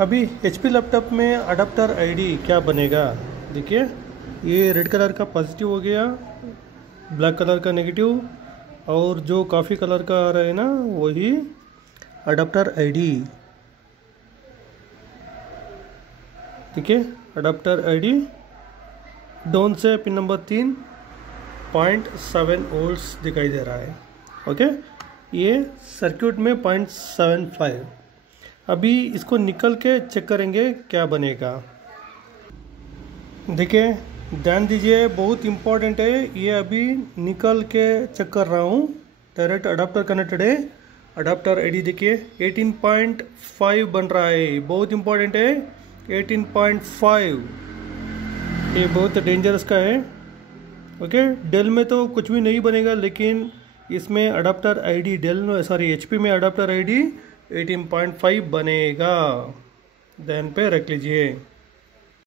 अभी HP laptop में adapter ID क्या बनेगा। देखिए, ये रेड कलर का पॉजिटिव हो गया, ब्लैक कलर का नेगेटिव, और जो कॉफ़ी कलर का आ रहा है ना वही अडाप्टर आईडी। देखिए, अडाप्टर आईडी डाउन से पिन नंबर 3.7 वोल्ट्स दिखाई दे रहा है। ओके, ये सर्किट में 0.75। अभी इसको निकल के चेक करेंगे क्या बनेगा। देखिए, ध्यान दीजिए, बहुत इम्पोर्टेंट है ये। अभी निकल के चेक कर रहा हूँ। डायरेक्ट अडाप्टर कनेक्टेड है। अडाप्टर आईडी देखिए 18.5 बन रहा है, बहुत इम्पोर्टेंट है 18.5। ये बहुत डेंजरस का है। ओके, डेल में तो कुछ भी नहीं बनेगा, लेकिन इसमें अडाप्टर आईडी HP में अडाप्टर आईडी 18.5 बनेगा। ध्यान पे रख लीजिए।